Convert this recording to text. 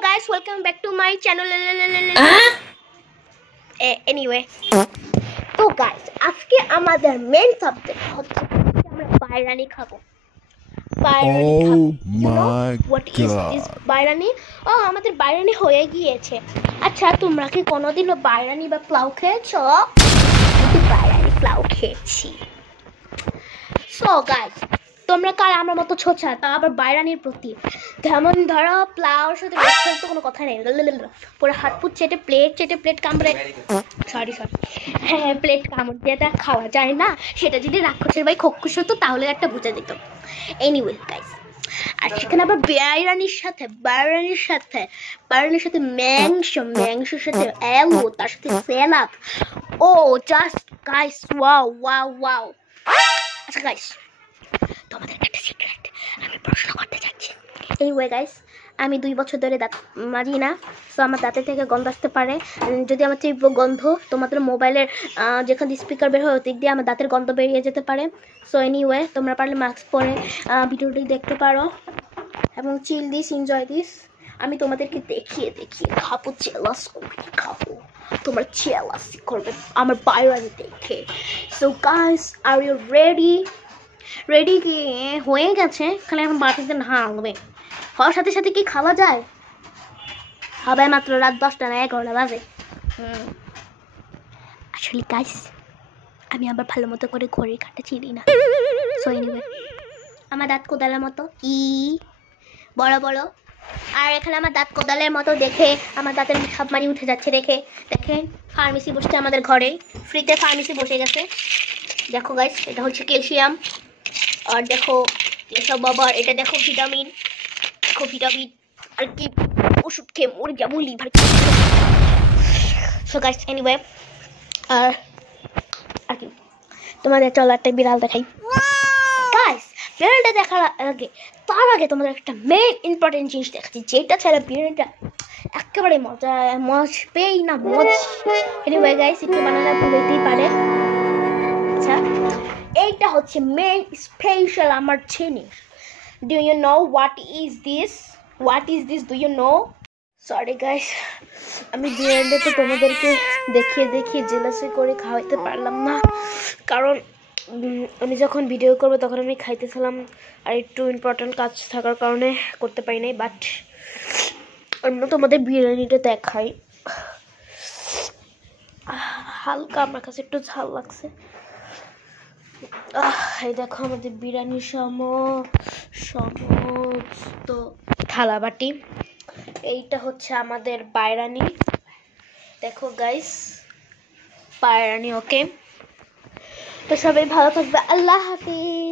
guys, welcome back to my channel. Anyway, তো guys, আজকে আমাদের মেন সাবজেক্ট হচ্ছে আমরা বাইরানি খাবো। What is this বাইরানি? আমাদের বাইরানি হয়ে গিয়েছে। আচ্ছা, তোমরা কি কোনোদিনও বাইরানি বা পোলাও খেয়েছো? আমি বাইরানি পোলাও খেয়েছি। So guys, তোমরা কার আমার মতো ছোচা, তা আবার বাইরানির প্রতি? যেমন ধরো পোলাওর সাথে রেস্টুরেন্ট তো কোনো কথা নেই, পুরো হাত পুত চেটে প্লেট কামড়ে সরি হ্যাঁ প্লেট কামড় দিয়ে তা খাওয়া যায় না। সেটা যদি রাক্ষসের ভাই খক্ষুস হতো তাহলে একটা বুঝে দিত। এনিওয়ে গাইস, আর সেখানে আবার বাইরানির সাথে মাংসের সাথে আলু, তার সাথে স্যালাড। ও জাস্ট গাইস, ওয়াও। আচ্ছা গাইস, তোমাদের একটা সিক্রেট আমি প্রশ্ন করতে চাচ্ছি। এনিওয়ে গাইস, আমি 2 বছর ধরে দাঁত মাজি না, সো আমার দাঁতের থেকে গন্ধ আসতে পারে। যদি আমার তীব্র গন্ধ তোমাদের মোবাইলের যেখানে স্পিকার বের হয় ওদিক দিয়ে আমার দাঁতের গন্ধ বেরিয়ে যেতে পারে। সো এনিওয়ে, তোমরা পারলে মাস্ক পরে ভিডিওটি দেখতে পারো এবং চিল দিস, এনজয় দিস। আমি তোমাদেরকে দেখিয়ে খাবো, জেলাস খাবো, তোমরা জেলাসি করবে আমার বাইরে দেখে। So guys, are you ready কি হয়ে গেছে? খালি এখন বাটিতে ঢালবে। হওয়ার সাথে সাথে কি খাওয়া যায়? হবে মাত্র রাত 10টা না 11টা বাজে। আসলে গাইস, আমি আবার ভালো মতো করে ঘড়ির কাঁটা চিনি না। সো এনিওয়ে, আমার দাঁত কোদালের মতো বড়, আর এখানে আমার দাঁত কোদালের মতো দেখে আমার দাঁতের সব মারি উঠে যাচ্ছে। দেখেন ফার্মেসি বসছে আমাদের ঘরে, ফ্রিতে ফার্মেসি বসে গেছে। দেখো গাইস, এটা হচ্ছে ক্যালসিয়াম, আর দেখো এসব বাবার, এটা দেখো ভিটামিন আর কি ওষুধ খেয়ে মরে যাবো, লিভার। সো গাইস এনিওয়ে, আর কি তোমাদের চলো একটা বিড়াল দেখাই। গাইস, বিড়ালটা দেখার তার আগে তোমাদের একটা মেইন ইম্পর্টেন্ট জিনিস দেখাচ্ছি, যেটা ছাড়া বিড়ালটা একেবারে মজবেই না। এনিওয়ে গাইস, একটু বানালে ভুলতেই পারে। আচ্ছা, এইটা হচ্ছে মেইন স্পেশাল আমার জিনিস। Do you know what is this? Do you know? Sorry guys, আমি বিরিয়ানিটা তো তোমাদেরকে দেখিয়ে জেলাসি করে খাওয়াইতে পারলাম না, কারণ আমি যখন ভিডিও করবো তখন আমি খাইতেছিলাম আর একটু ইম্পর্টেন্ট কাজ থাকার কারণে করতে পারি নাই। বাট অন্য তোমাদের বিরিয়ানিটা দেখাই। হালকা আমার কাছে একটু ঝাল লাগছে। এই দেখো আমাদের বিরিয়ানির সমস্ত থালা বাটি। এইটা হচ্ছে আমাদের বাইরানি। দেখো গাইস, বাইরানি। ওকে, তো সবাই ভালো থাকবে। আল্লাহ হাফিজ।